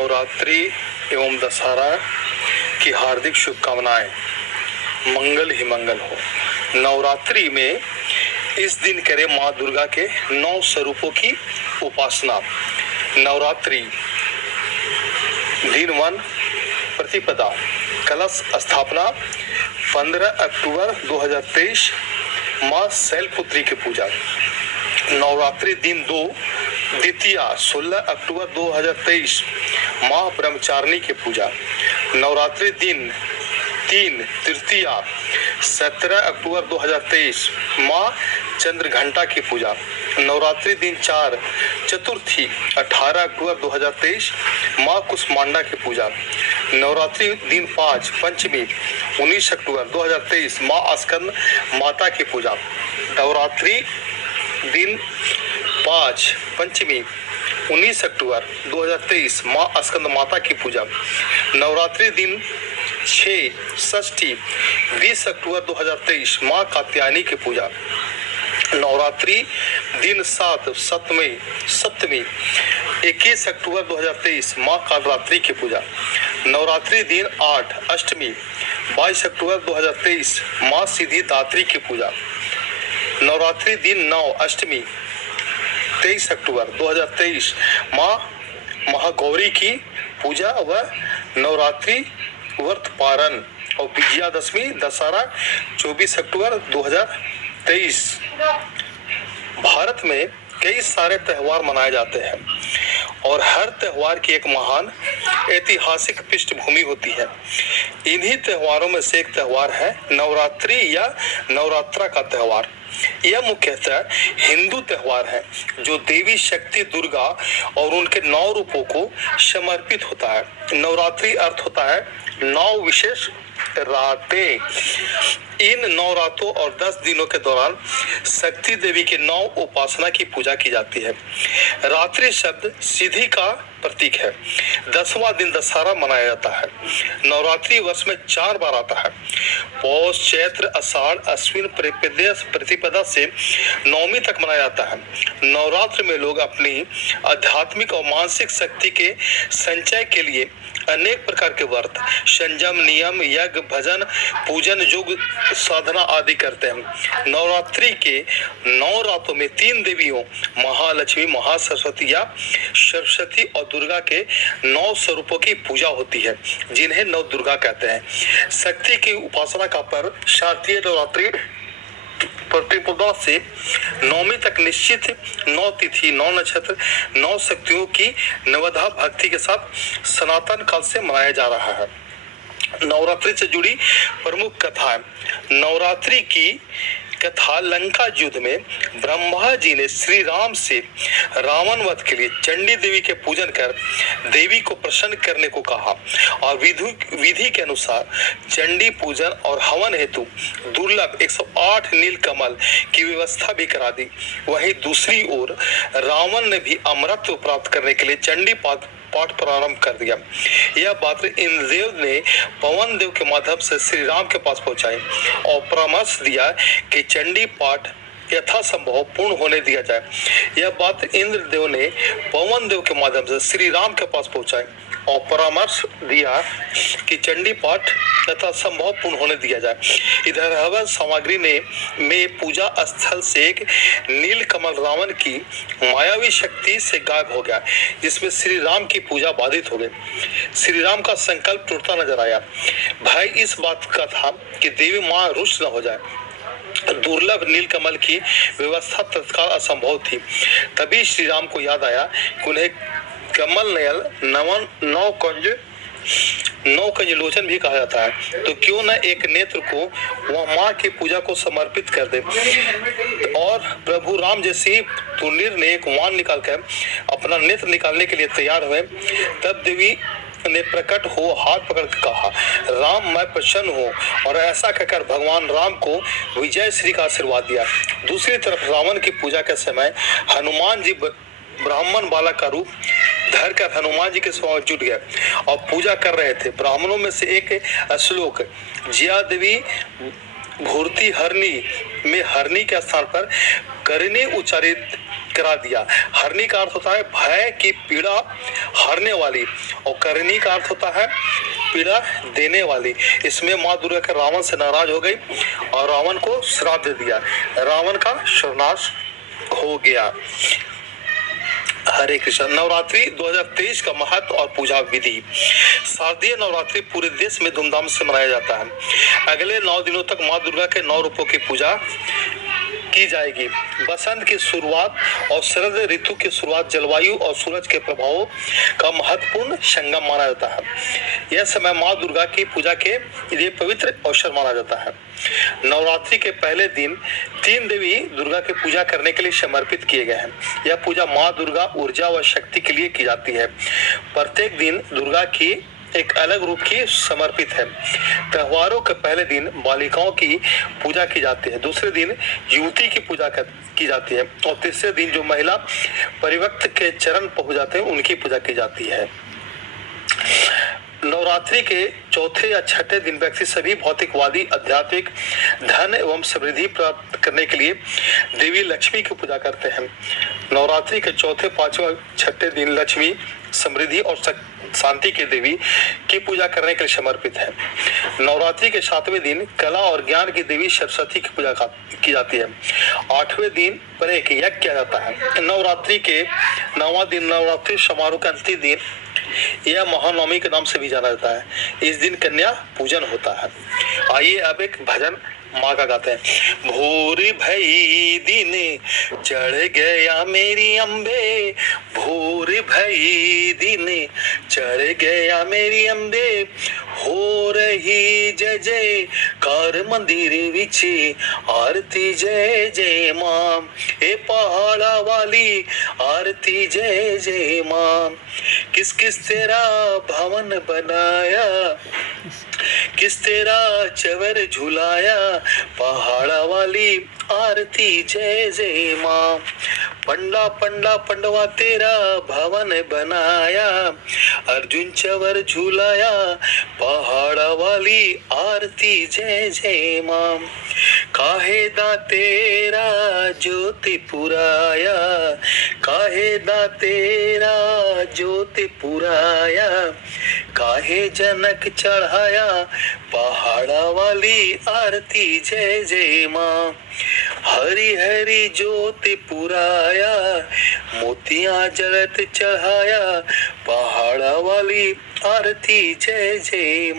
नवरात्रि एवं दशहरा की हार्दिक शुभकामनाएं। मंगल ही मंगल हो। नवरात्रि में इस दिन करें माँ दुर्गा के 9 स्वरूपों की उपासना। नवरात्रि दिन 1 प्रतिपदा कलश स्थापना 15 अक्टूबर 2023 माँ शैलपुत्री की पूजा। नवरात्रि दिन 2 द्वितीया 16 अक्टूबर 2023 माँ ब्रह्मचारिणी की पूजा। नवरात्रि दिन 3 तृतीया 17 अक्टूबर 2023 माँ चंद्रघंटा की पूजा। नवरात्रि दिन 4 चतुर्थी 18 अक्टूबर 2023 माँ कुष्मांडा की पूजा। नवरात्रि दिन 5 पंचमी 19 अक्टूबर 2023 माँ स्कंद माता की पूजा। नवरात्रि दिन 5 पंचमी 19 अक्टूबर 2023 माँ स्कंद माता की पूजा। नवरात्रि दिन 6 षष्ठी 20 अक्टूबर 2023 माँ कात्यायनी की पूजा। नवरात्रि दिन 7 सप्तमी 21 अक्टूबर 2023 माँ कालरात्रि की पूजा। नवरात्रि दिन 8 अष्टमी 22 अक्टूबर 2023 माँ सिद्धिदात्री की पूजा। नवरात्रि दिन 9 अष्टमी 23 अक्टूबर 2023 माँ महागौरी की पूजा व नवरात्रि व्रत पारण और विजयादशमी दशहरा 24 अक्टूबर 2023। भारत में कई सारे त्योहार मनाए जाते हैं और हर त्योहार की एक महान ऐतिहासिक पृष्ठभूमि होती है। इन्हीं त्योहारों में से एक त्योहार है नवरात्रि या नवरात्रा का त्योहार। यह मुख्यतः हिंदू त्योहार है जो देवी शक्ति दुर्गा और उनके 9 रूपों को समर्पित होता है। नवरात्रि अर्थ होता है 9 विशेष रातें। इन 9 रातों और 10 दिनों के दौरान शक्ति देवी के 9 उपासना की पूजा की जाती है। रात्रि शब्द सिद्धि का प्रतीक है। 10वां दिन दशहरा मनाया जाता है। नवरात्रि वर्ष में 4 बार आता है। पौष चैत्र आषाढ़ अश्विन प्रतिपदा से नवमी तक मनाया जाता है। नवरात्र में लोग अपनी आध्यात्मिक और मानसिक शक्ति के संचय के लिए अनेक प्रकार के व्रत संयम नियम यज्ञ भजन पूजन योग साधना आदि करते हैं। नवरात्रि के 9 रातों में 3 देवियों महालक्ष्मी महासरस्वती या सरस्वती और दुर्गा के 9 स्वरूपों की पूजा होती है जिन्हें नव दुर्गा कहते हैं। शक्ति की उपासना का पर्व शारदीय नवरात्रि प्रतिपदा से नवमी तक निश्चित 9 तिथि 9 नक्षत्र 9 शक्तियों की नवधा भक्ति के साथ सनातन काल से मनाया जा रहा है। नवरात्रि से जुड़ी प्रमुख कथाएं। नवरात्रि की कथा लंका युद्ध में ब्रह्मा जी ने श्री राम से रावण वध के लिए चंडी देवी के पूजन कर देवी को प्रसन्न करने को कहा और विधि के अनुसार चंडी पूजन और हवन हेतु दुर्लभ 108 नील कमल की व्यवस्था भी करा दी। वहीं दूसरी ओर रावण ने भी अमरत्व प्राप्त करने के लिए चंडी पाठ प्रारंभ कर दिया। यह बात इंद्रदेव ने पवन देव के माध्यम से श्री राम के पास पहुंचाई और परामर्श दिया कि चंडी पाठ यथासंभव पूर्ण होने दिया जाए। यह बात इंद्रदेव ने पवन देव के माध्यम से श्री राम के पास पहुंचाई और परामर्श दिया कि चंडी पाठ यथासंभव पूर्ण होने दिया जाए। इधर हवन सामग्री में पूजा स्थल से एक नील कमल रावण की मायावी शक्ति से गायब हो गया जिसमें श्री राम की पूजा बाधित हो गई। श्री राम का संकल्प टूटता नजर आया। भय इस बात का था कि देवी मां रुष्ट न हो जाए। दुर्लभ नील कमल की व्यवस्था तत्काल असंभव थी। तभी श्री राम को याद आया कि उन्हें कमल नयल नौ कंज लोचन भी कहा जाता है, तो क्यों न एक नेत्र को वह माँ की पूजा को समर्पित कर दे। और प्रभु राम जैसे ही तुंडीर ने एक वाण निकालकर अपना नेत्र निकालने के लिए तैयार हुए तब देवी ने प्रकट हो हाथ पकड़ के कहा, राम मैं प्रसन्न हूँ, और ऐसा कहकर भगवान राम को विजय श्री का आशीर्वाद दिया। दूसरी तरफ रावण की पूजा के समय हनुमान जी ब्राह्मण बालक का रूप धरकर हनुमान जी के स्वामी जुट गए और पूजा कर रहे थे। ब्राह्मणों में से एक श्लोक जिया देवी भूर्ति हरणी में हरणी के स्थान पर करणी उच्चारित करा दिया। हरणी का अर्थ होता है भय की पीड़ा हरने वाली, और करणी का अर्थ होता है पीड़ा देने वाली। इसमें माँ दुर्गा के रावण से नाराज हो गई और रावण को श्राप दे दिया। रावण का सर्वनाश हो गया। हरे कृष्ण। नवरात्रि 2023 का महत्व और पूजा विधि। शारदीय नवरात्रि पूरे देश में धूमधाम से मनाया जाता है। अगले 9 दिनों तक माँ दुर्गा के 9 रूपों की पूजा की जाएगी। बसंत की शुरुआत और शरद ऋतु की शुरुआत जलवायु और सूरज के प्रभावों का महत्वपूर्ण संगम माना जाता है। यह समय माँ दुर्गा की पूजा के लिए पवित्र अवसर माना जाता है। नवरात्रि के पहले दिन 3 देवी दुर्गा की पूजा करने के लिए समर्पित किए गए हैं। यह पूजा माँ दुर्गा ऊर्जा व शक्ति के लिए की जाती है। प्रत्येक दिन दुर्गा की एक अलग रूप की समर्पित है। त्योहारों के पहले दिन बालिकाओं की पूजा की जाती है, दूसरे दिन युवती की पूजा की जाती है, और तीसरे दिन जो महिला परिवक्त के चरण पहुंच जाते हैं उनकी पूजा की जाती है। नवरात्रि के चौथे या छठे दिन व्यक्ति सभी भौतिकवादी आध्यात्मिक धन एवं समृद्धि प्राप्त करने के लिए देवी लक्ष्मी की पूजा करते हैं। नवरात्रि के चौथे, पांचवें, छठे दिन लक्ष्मी, समृद्धि और शांति के देवी की पूजा करने के लिए समर्पित है। नवरात्रि के 7वें दिन कला और ज्ञान की देवी सरस्वती की पूजा की जाती है। 8वें दिन पर एक यज्ञ किया जाता है। नवरात्रि के 9वां दिन नवरात्रि समारोह का अंतिम दिन यह महानवमी के नाम से भी जाना जाता है। इस दिन कन्या पूजन होता है। आइए अब एक भजन माँ का गाते हैं। भोर भई दिन चढ़ गया मेरी अम्बे, भोर भई दिन चढ़ गया मेरी अम्बे, हो रही जय जय कार मंदिर विच आरती जय जय माँ, ए पहाड़ा वाली आरती जय जय माँ। किस किस तेरा भवन बनाया, किस तेरा चवर झुलाया, पहाड़ा वाली आरती जय जय माँ। पंडा पंडा पंडवा तेरा भवन बनाया, अर्जुन चवर झुलाया, पहाड़ा वाली आरती जय जय माँ। काहे दा तेरा ज्योति पुराया, काहे दा तेरा ज्योति पुराया, काहे जनक चढ़ाया, पहाड़ा वाली आरती जय जय माँ। हरि हरि ज्योति पुराया, मोतियां जड़त चढ़ाया, पहाड़ा वाली आरती जय जय माँ।